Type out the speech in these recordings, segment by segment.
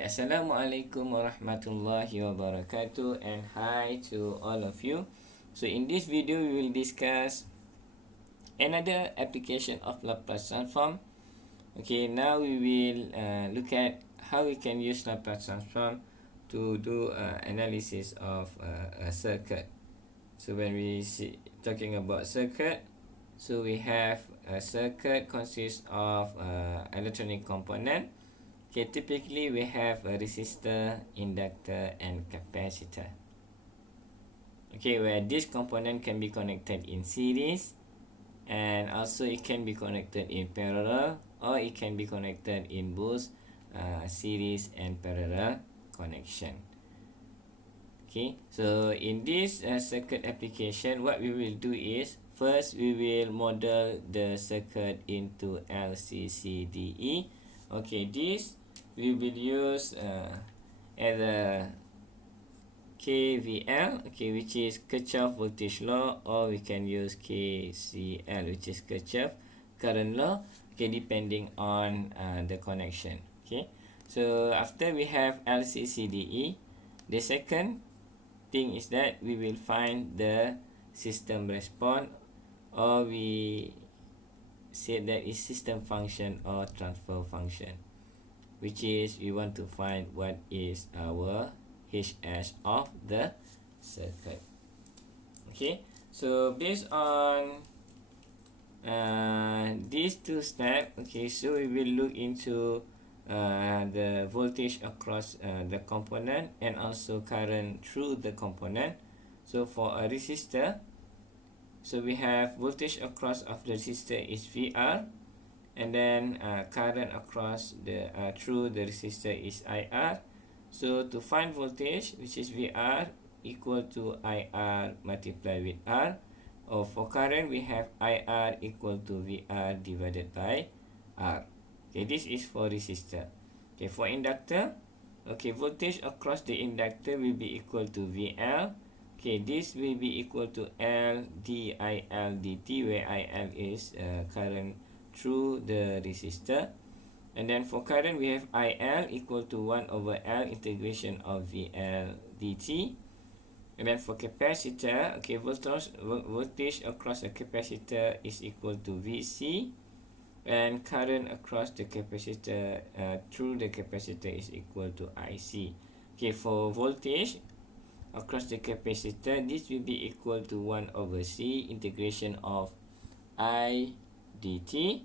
Okay, Assalamualaikum warahmatullahi wabarakatuh, and hi to all of you. So in this video we will discuss another application of Laplace transform. Okay, now we will look at how we can use Laplace transform to do analysis of a circuit. So when we talking about circuit, so we have a circuit consists of electronic component. Okay, typically we have a resistor, inductor, and capacitor. Okay, where this component can be connected in series, and also it can be connected in parallel, or it can be connected in both series and parallel connection. Okay, so in this circuit application, what we will do is, first we will model the circuit into LCCDE. Okay, this we will use as a KVL, okay, which is Kirchhoff voltage law, or we can use KCL, which is Kirchhoff current law, okay, depending on the connection. Okay, so after we have LCCDE, the second thing is that we will find the system response, or we say that is system function or transfer function, which is we want to find what is our HS of the circuit. Okay, so based on these two steps, okay, so we will look into the voltage across the component and also current through the component. So for a resistor, so we have voltage across of the resistor is VR, and then current across the through the resistor is IR. So to find voltage, which is VR, equal to IR multiplied with R, or for current we have IR equal to VR divided by R. Okay, this is for resistor. Okay, for inductor, okay, voltage across the inductor will be equal to VL. Okay, this will be equal to L DIL dt, where IL is current through the resistor. And then for current we have IL equal to 1 over L integration of VL dt. And then for capacitor, okay, voltage across a capacitor is equal to VC, and current across the capacitor through the capacitor is equal to IC. Okay, for voltage across the capacitor, this will be equal to 1 over C integration of I dt,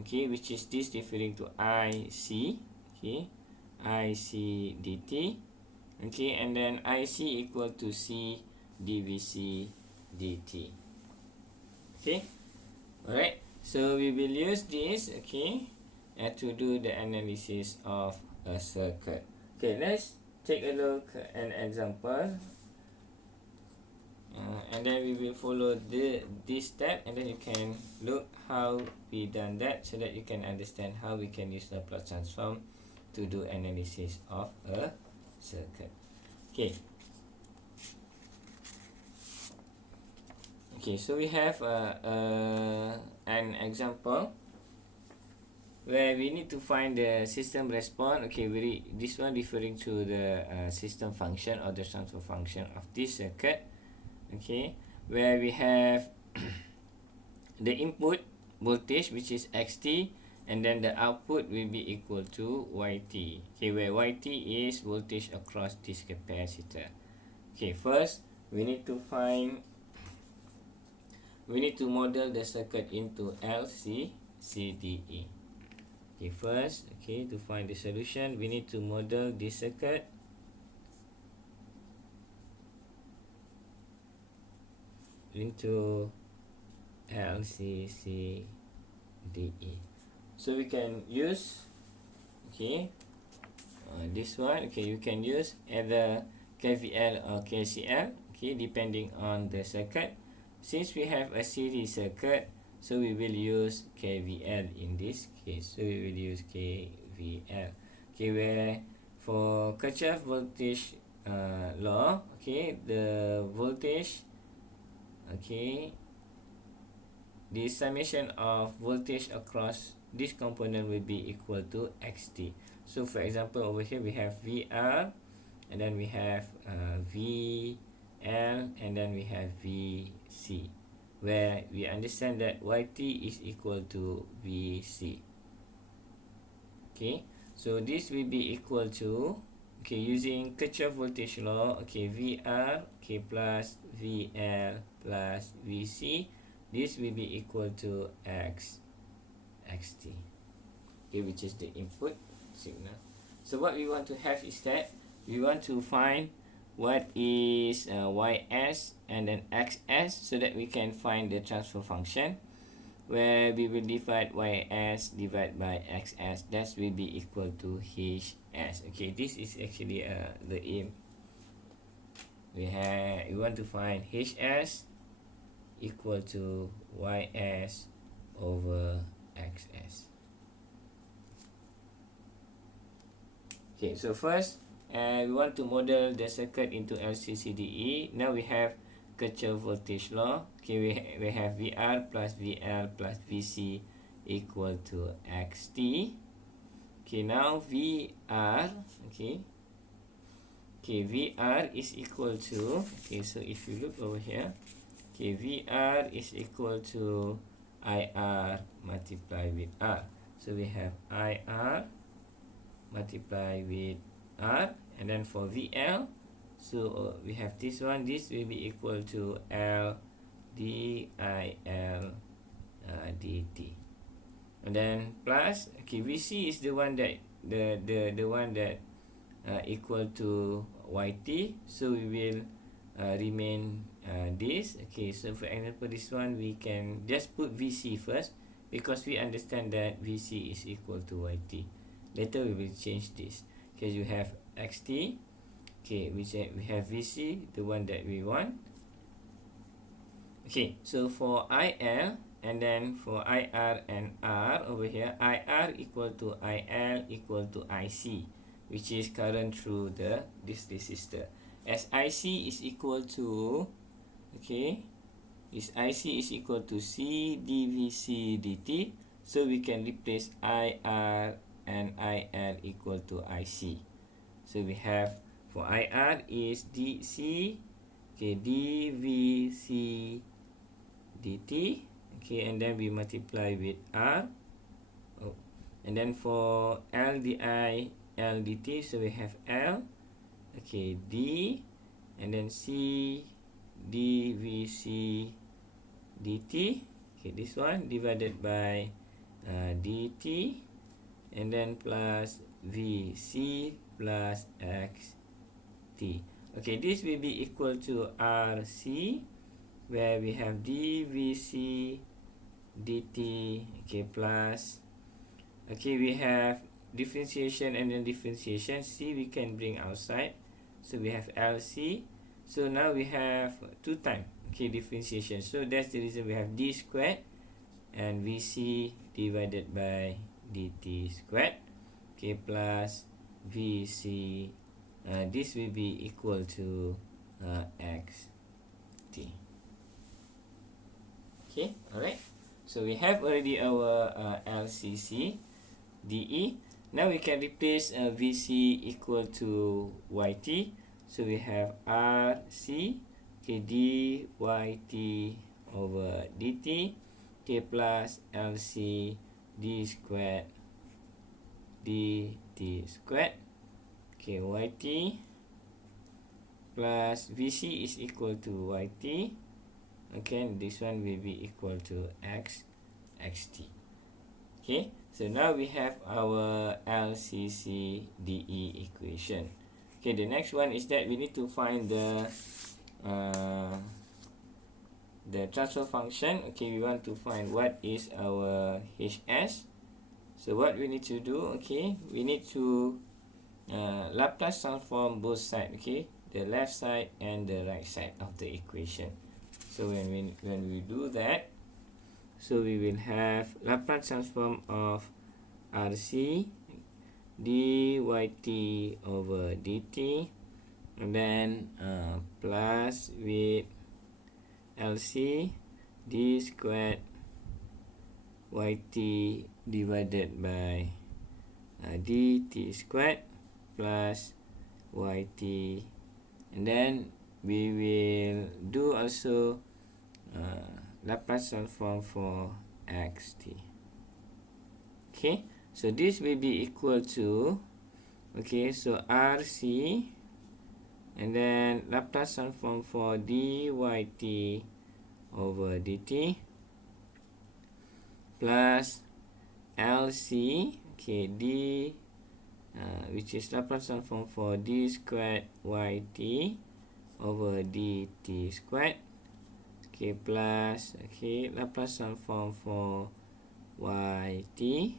okay, which is this referring to IC, okay, IC dt, okay, and then IC equal to C dVC dt. Okay, alright, so we will use this, okay, to do the analysis of a circuit. Okay, let's take a look at an example, and then we will follow this step, and then you can look how we done that, so that you can understand how we can use Laplace transform to do analysis of a circuit. Okay. Okay, so we have an example where we need to find the system response. Okay, this one referring to the system function or the transfer function of this circuit. Okay, where we have the input voltage, which is xt, and then the output will be equal to yt. Okay, where yt is voltage across this capacitor. Okay, first we need to model the circuit into LCCDE. Okay, first, okay, to find the solution, we need to model this circuit into LCCDE. So we can use, okay, this one, okay, you can use either KVL or KCL, okay, depending on the circuit. Since we have a series circuit, so we will use KVL in this case. So we will use KVL. Okay, where for Kirchhoff voltage law, okay, the voltage, okay, the summation of voltage across this component will be equal to xt. So for example, over here we have VR, and then we have VL, and then we have VC, where we understand that YT is equal to VC. Okay, so this will be equal to, okay, using Kirchhoff voltage law, okay, VR, okay, plus VL plus VC, this will be equal to XT, okay, which is the input signal. So what we want to have is that we want to find what is YS and then XS, so that we can find the transfer function, where we will divide YS divided by XS. That will be equal to HS. Okay, this is actually the aim. We want to find HS equal to YS over XS. Okay, so first we want to model the circuit into LCCDE. Now we have Kirchhoff voltage law. Okay, we have VR plus VL plus VC equal to XT. Okay, now VR, okay, VR is equal to, okay, so if you look over here, okay, VR is equal to IR multiplied with R. So we have IR multiplied with R, and then for VL, so we have this one, this will be equal to L DIL dt, and then plus, okay, VC is the one that the one that equal to YT, so we will remain this. Okay, so for example, this one we can just put VC first, because we understand that VC is equal to YT. Later we will change this, because you have XT, okay, we have VC, the one that we want. Okay, so for IL, and then for IR and R over here, IR equal to IL equal to IC, which is current through this resistor. As IC is equal to, okay, this IC is equal to C dVC dt, so we can replace IR and IL equal to IC. So we have for IR is DC, okay, dVC dt, okay, and then we multiply with R, and then for LDI LDT, so we have L, okay, D, and then C dVC dt, okay, this one divided by dt, and then plus VC plus XT. Okay, this will be equal to RC, where we have dVC dt, okay, plus, okay, we have differentiation and then differentiation. C we can bring outside, so we have LC. So now we have 2 times, okay, differentiation. So that's the reason we have D squared and VC divided by dt squared, okay, plus VC. This will be equal to XT. Okay, alright. So we have already our LCC DE. Now we can replace VC equal to YT. So we have RC, okay, DYT over DT, okay, plus LC D squared DT squared, okay, YT plus VC is equal to YT, okay, and this one will be equal to XT. Okay, so now we have our LCC DE equation. Okay, the next one is that we need to find the transfer function. Okay, we want to find what is our HS. So what we need to do, okay, we need to Laplace transform both sides, okay, the left side and the right side of the equation. So when we do that, so we will have Laplace transform of RC dyt over dt, and then plus with LC d squared yt divided by dt squared plus yt, and then we will do also Laplace transform for xt. Okay, so this will be equal to, okay, so rc, and then Laplace transform for dyt over dt plus lc, okay, d which is Laplace transform for d squared yt over dt squared, okay, plus, okay, Laplace transform for yt.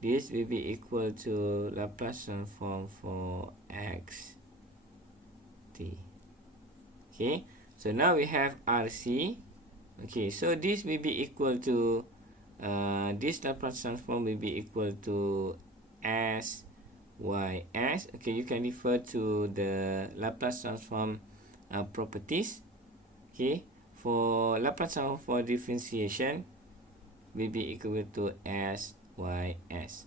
This will be equal to Laplace transform for xt. Okay, so now we have rc. Okay, so this will be equal to this Laplace transform will be equal to s ys. Okay, you can refer to the Laplace transform properties. Okay, for Laplace transform for differentiation will be equal to s ys.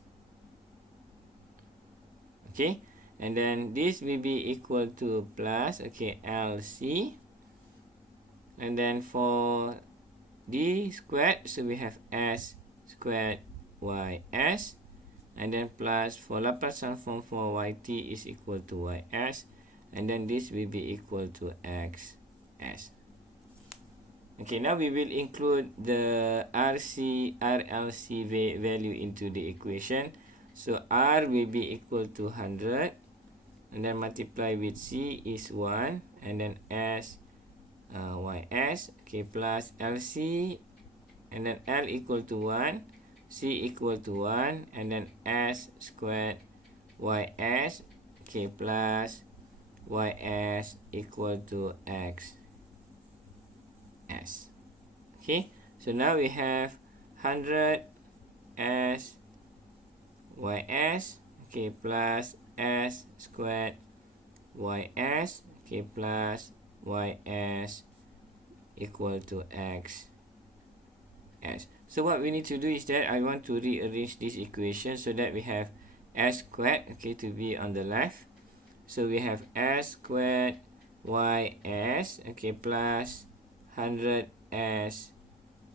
Okay, and then this will be equal to plus, okay, lc, and then for d squared, so we have s squared ys, and then plus for Laplace transform for yt is equal to ys, and then this will be equal to xs. Okay, now we will include the RLC value into the equation. So R will be equal to 100, and then multiply with C is 1, and then S ys, okay, plus LC, and then L equal to 1, C equal to 1, and then S squared ys, okay, plus ys equal to x s. Okay, so now we have 100 s ys, okay, plus s squared ys, okay, plus ys equal to x s. So what we need to do is that I want to rearrange this equation so that we have s squared, okay, to be on the left. So we have s squared ys, okay, plus 100 s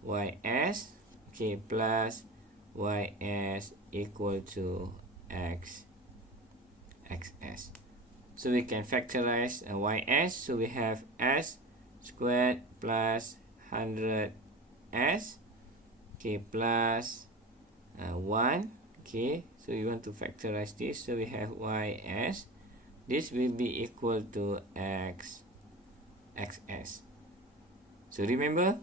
ys, okay, plus ys equal to xs. So we can factorize ys. So we have s squared plus 100 s, okay, plus 1, okay, so you want to factorize this, so we have ys. This will be equal to xs. So remember,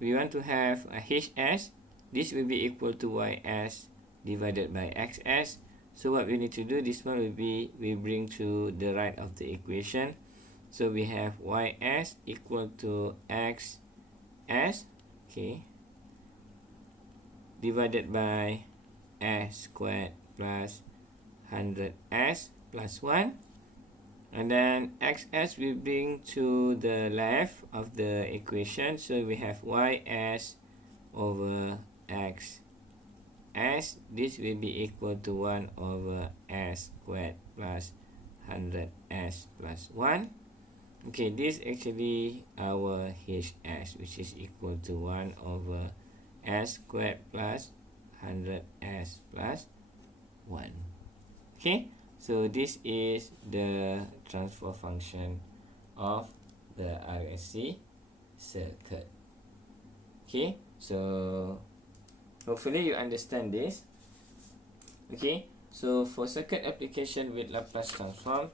we want to have a hs. This will be equal to ys divided by xs. So what we need to do, this one will be, we bring to the right of the equation. So we have ys equal to xs, okay, divided by s squared plus 100s plus 1. And then xs we bring to the left of the equation. So we have ys over x s. This will be equal to 1 over s squared plus 100s plus 1. Okay, this actually our hs, which is equal to 1 over s squared plus 100s plus 1. Okay, so this is the transfer function of the RLC circuit. Okay, so hopefully you understand this. Okay, so for circuit application with Laplace transform,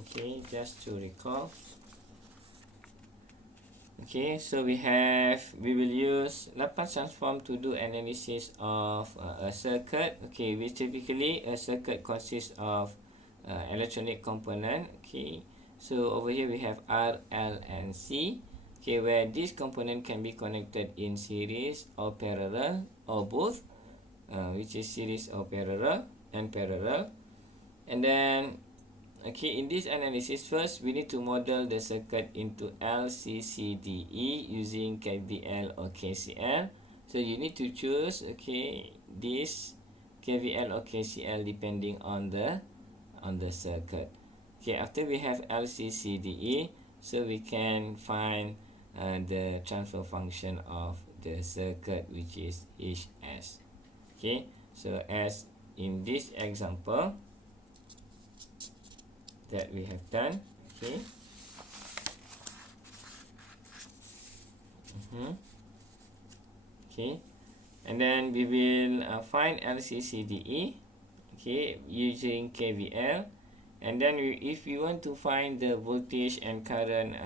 okay, just to recall. Okay, so we will use Laplace transform to do analysis of a circuit. Okay, which typically a circuit consists of electronic component. Okay, so over here we have R, L, and C. Okay, where this component can be connected in series or parallel or both, which is series or parallel and parallel. And then, okay, in this analysis, first we need to model the circuit into LCCDE using KVL or KCL. So you need to choose, okay, this KVL or KCL depending on the circuit. Okay, after we have LCCDE, so we can find the transfer function of the circuit, which is HS. Okay, so as in this example that we have done, okay. Okay, and then we will find LCCDE, okay, using KVL, and then if we want to find the voltage and current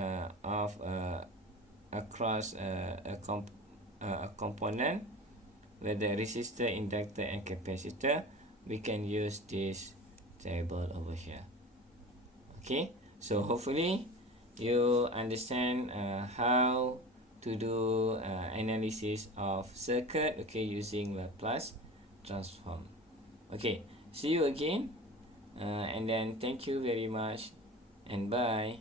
of across a component, whether resistor, inductor and capacitor, we can use this table over here. Okay, so hopefully you understand how to do analysis of circuit, okay, using Laplace transform. Okay, see you again, and then thank you very much and bye.